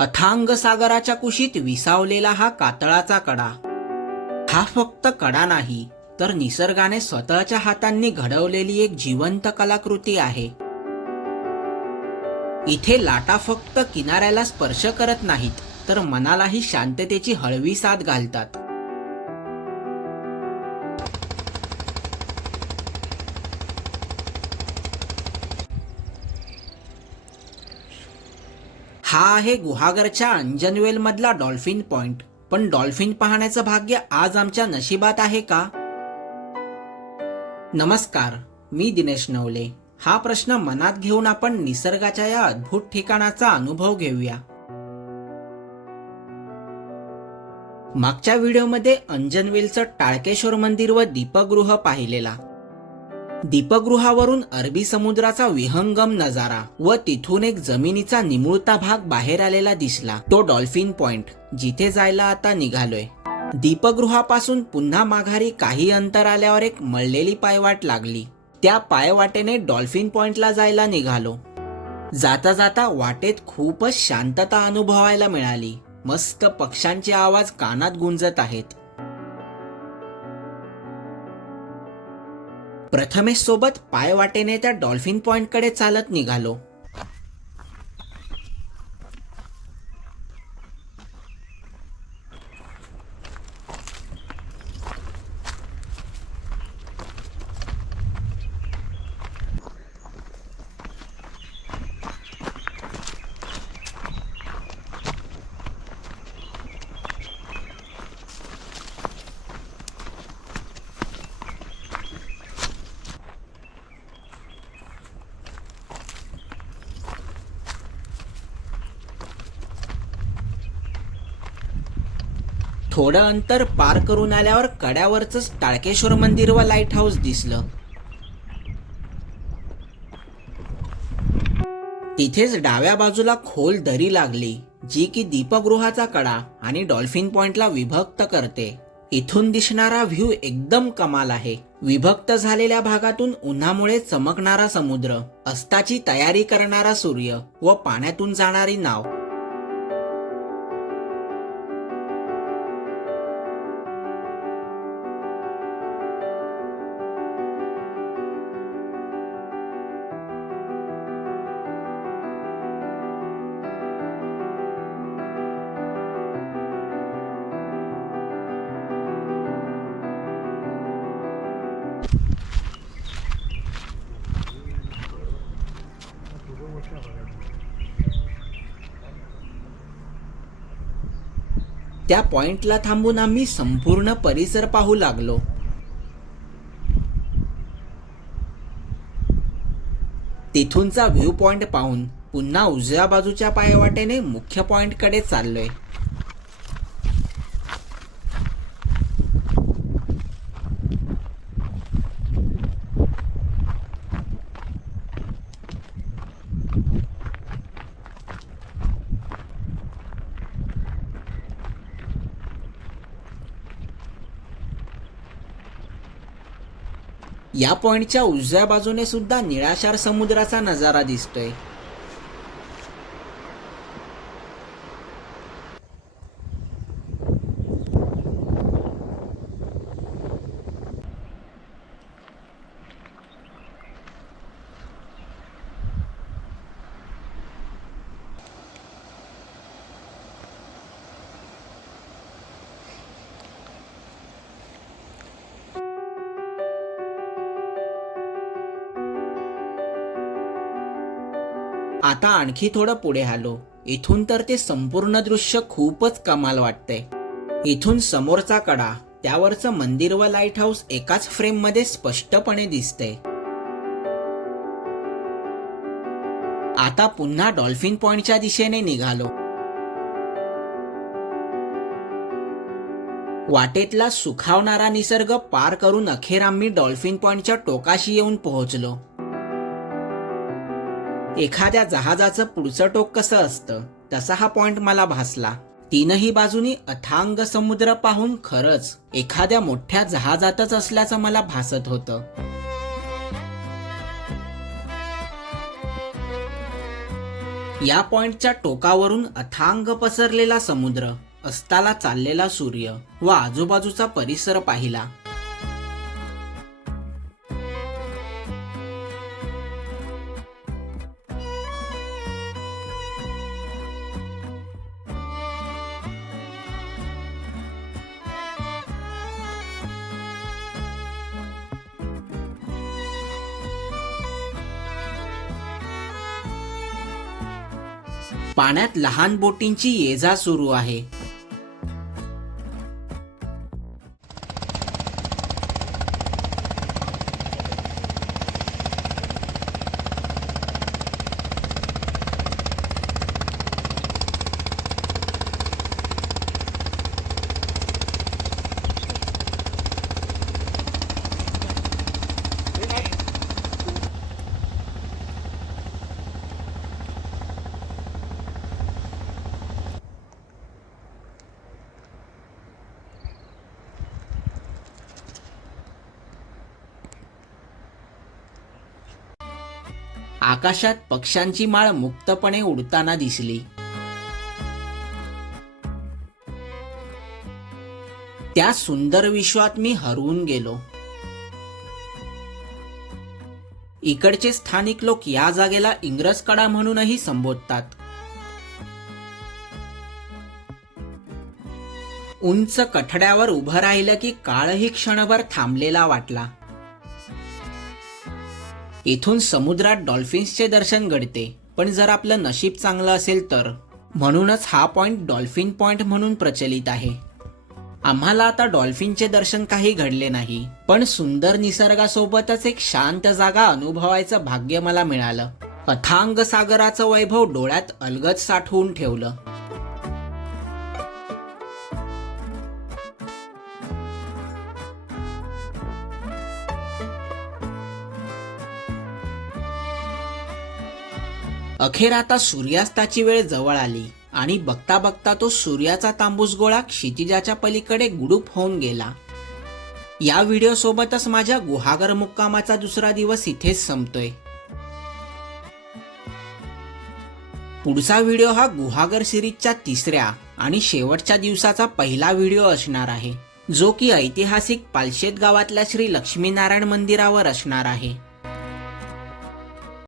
अथांग सागराच्या कुशीत विसावलेला हा कातळाचा कडा, हा फक्त कडा नाही तर निसर्गाने स्वतःच्या हातांनी घडवलेली एक जिवंत कलाकृती आहे. इथे लाटा फक्त किनाऱ्याला स्पर्श करत नाहीत तर मनालाही शांततेची हळवी साथ घालतात. हा आहे गुहागरच्या अंजनवेल मधला डॉल्फिन पॉइंट. पण डॉल्फिन पाहण्याचं भाग्य आज आमच्या नशिबात आहे का? नमस्कार, मी दिनेश नवले. हा प्रश्न मनात घेऊन आपण निसर्गाच्या या अद्भुत ठिकाणाचा अनुभव घेऊया. मागच्या व्हिडिओमध्ये अंजनवेलचं टाळकेश्वर मंदिर व दीपगृह पाहिलेला. दीपगृहावरून अरबी समुद्राचा विहंगम नजारा व तिथून एक जमिनीचा निमुळता भाग बाहेर आलेला दिसला. तो डॉल्फिन पॉइंट, जिथे जायला आता निघालोय. दीपगृहापासून पुन्हा माघारी काही अंतर आल्यावर एक मळलेली पायवाट लागली. त्या पायवाटेने डॉल्फिन पॉइंटला जायला निघालो. जाता जाता वाटेत खूपच शांतता अनुभवायला मिळाली. मस्त पक्ष्यांचे आवाज कानात गुंजत आहेत. प्रथमेश सोबत पायवाटेने त्या डॉल्फिन पॉइंट कडे चालत निघालो. थोडं अंतर पार करून आल्यावर कड्यावरच टाळकेश्वर मंदिर व लाईट हाऊस दिसलं. तिथेच डाव्या बाजूला खोल दरी लागली, जी की दीपगृहाचा कडा आणि डॉल्फिन पॉइंटला विभक्त करते. इथून दिसणारा व्ह्यू एकदम कमाल आहे. विभक्त झालेल्या भागातून उन्हामुळे चमकणारा समुद्र, अस्ताची तयारी करणारा सूर्य व पाण्यातून जाणारी नाव. त्या पॉइंटला थांबून आम्ही संपूर्ण परिसर पाहू लागलो. तिथूनचा व्ह्यू पॉइंट पाहून पुन्हा उजव्या बाजूच्या पायवाटेने मुख्य पॉइंट कडे चाललोय. या पॉइंटच्या उजव्या बाजूने सुद्धा निळाशार समुद्राचा नजारा दिसतोय. आता आणखी थोडं पुढे आलो. इथून तर ते संपूर्ण दृश्य खूपच कमाल वाटतंय. इथून समोरचा कडा, त्यावरचं मंदिर व लाईट हाऊस एकाच फ्रेम मध्ये स्पष्टपणे दिसतंय. आता पुन्हा डॉल्फिन पॉइंटच्या दिशेने निघालो. वाटेतला सुखावणारा निसर्ग पार करून अखेर आम्ही डॉल्फिन पॉइंटच्या टोकाशी येऊन पोहोचलो. एखाद्या जहाजाचं पुढचं टोक कसं असतं तसा हा पॉइंट मला भासला. तीनही बाजूनी अथांग समुद्र पाहून खरंच एखाद्या मोठ्या जहाजातच असल्याचं मला भासत होतं. या पॉइंटच्या टोकावरून अथांग पसरलेला समुद्र, अस्ताला चाललेला सूर्य व आजूबाजूचा परिसर पाहिला. पाण्यात लहान बोटींची ये-जा सुरू आहे. आकाशात पक्ष्यांची माळ मुक्तपणे उडताना दिसली. त्या सुंदर विश्वात मी हरवून गेलो. इकडचे स्थानिक लोक या जागेला इंग्रजकडा म्हणूनही संबोधतात. उंच कठड्यावर उभं राहिलं की काळही क्षणभर थांबलेला वाटला. इथून समुद्रात डॉल्फिन्सचे दर्शन घडते, पण जर आपलं नशीब चांगलं असेल तर. म्हणूनच हा पॉइंट डॉल्फिन पॉइंट म्हणून प्रचलित आहे. आम्हाला आता डॉल्फिनचे दर्शन काही घडले नाही, पण सुंदर निसर्गासोबतच एक शांत जागा अनुभवायचं भाग्य मला मिळालं. अथांग सागराचं वैभव डोळ्यात अलगद साठवून ठेवलं. अखेर आता सूर्यास्ताची वेळ जवळ आली आणि बघता बघता तो सूर्याचा तांबूस गोळा क्षितिजाच्या पलीकडे गुडूप होऊन गेला. या व्हिडिओ सोबतच माझ्या गुहागर मुक्कामाचा दुसरा दिवस इथेच संपतोय. पुढचा व्हिडिओ हा गुहागर सिरीजच्या तिसऱ्या आणि शेवटच्या दिवसाचा पहिला व्हिडिओ असणार आहे, जो की ऐतिहासिक पालशेत गावातल्या श्री लक्ष्मीनारायण मंदिरावर असणार आहे.